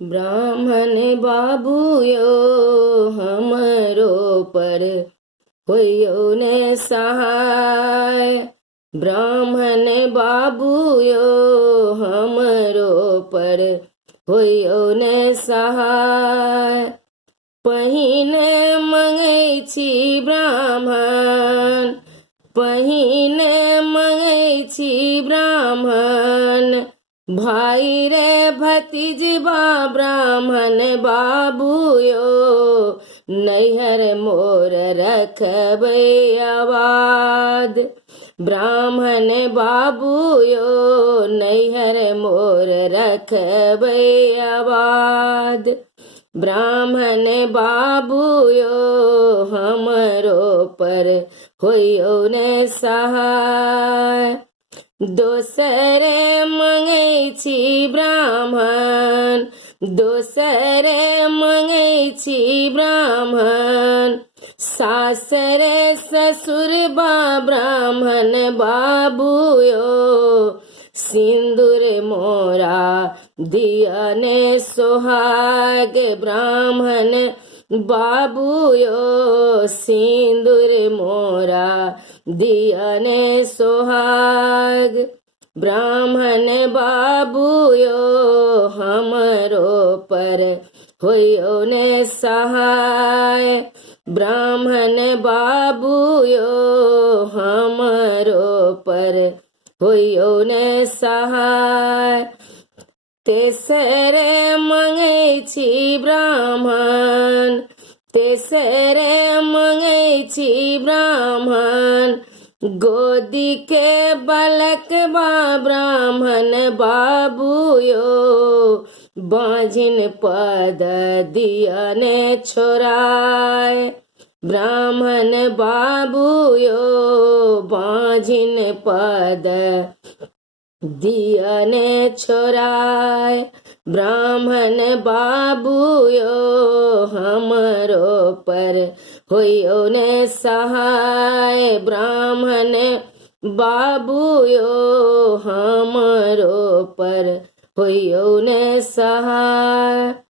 ब्राह्मण बाबूयो हमरो पर होइयो ने सहाय। ब्राह्मण बाबूयो हमरो पर होइयो ने सहाय। पहिने मंगै छी ब्राह्मण, पहिने मंगै छी ब्राह्मण। भाई रे भतीजबा ब्राह्मण बाबूयो नैहर मोर रखबै आबाद। ब्राह्मण बाबूयो नैहर मोर रखबै आबाद। ब्राह्मण बाबूयो हमरो पर होइयो ने सहाय। दोसरे मंगै छी ब्राह्मण, दोसरे मंगै छी ब्राह्मण। सासरे ससुर बा ब्राह्मण बाबूयो सिंदूर मोरा दियने सोहाग। ब्राह्मण बाबूयो सिंदूर मोरा दियने सोहाग। ब्राह्मण बाबूयो हमरो पर होइयो ने सहाय। ब्राह्मण बाबूयो हमरो पर होइयो ने सहाय। तेसरे मंगै छी ब्राह्मण, तेसरे मंगै छी ब्राह्मण। गोदी के बालक बा ब्राह्मण बाबूयो बाँझिन पद दियने छोराय। ब्राह्मण बाबूयो बाँझिन पद दियने छोराय। ब्राह्मण बाबूयो हमरो पर होइयो ने सहाय। ब्राह्मण बाबूयो हमरो पर होइयो ने सहाय।